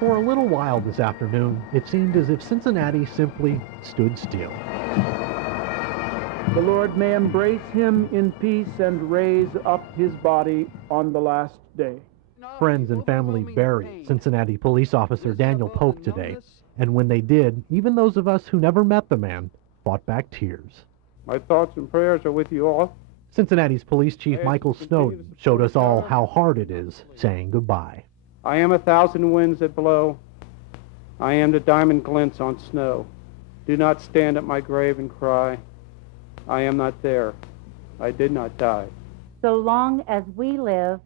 For a little while this afternoon, it seemed as if Cincinnati simply stood still. The Lord may embrace him in peace and raise up his body on the last day. Friends and family buried Cincinnati police officer Daniel Pope today, and when they did, even those of us who never met the man fought back tears. My thoughts and prayers are with you all. Cincinnati's police chief Michael Snowden showed us all how hard it is saying goodbye. I am 1,000 winds that blow. I am the diamond glints on snow. Do not stand at my grave and cry. I am not there. I did not die. So long as we live,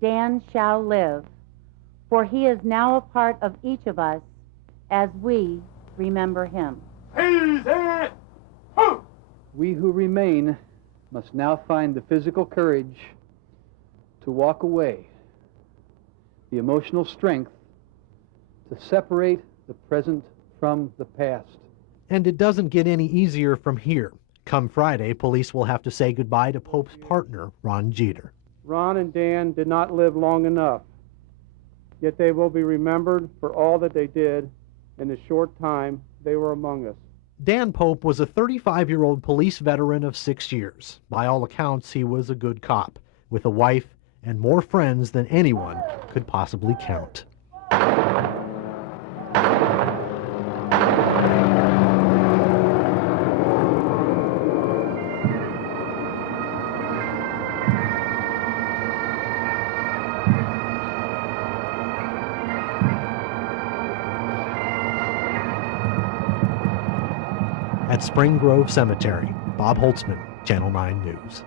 Dan shall live, for he is now a part of each of us as we remember him. We who remain must now find the physical courage to walk away, the emotional strength to separate the present from the past. And it doesn't get any easier from here. Come Friday, police will have to say goodbye to Pope's partner, Ron Jeter. Ron and Dan did not live long enough, yet they will be remembered for all that they did in the short time they were among us. Dan Pope was a 35-year-old police veteran of 6 years. By all accounts, he was a good cop, with a wife and more friends than anyone could possibly count. At Spring Grove Cemetery, Bob Holtzman, Channel 9 News.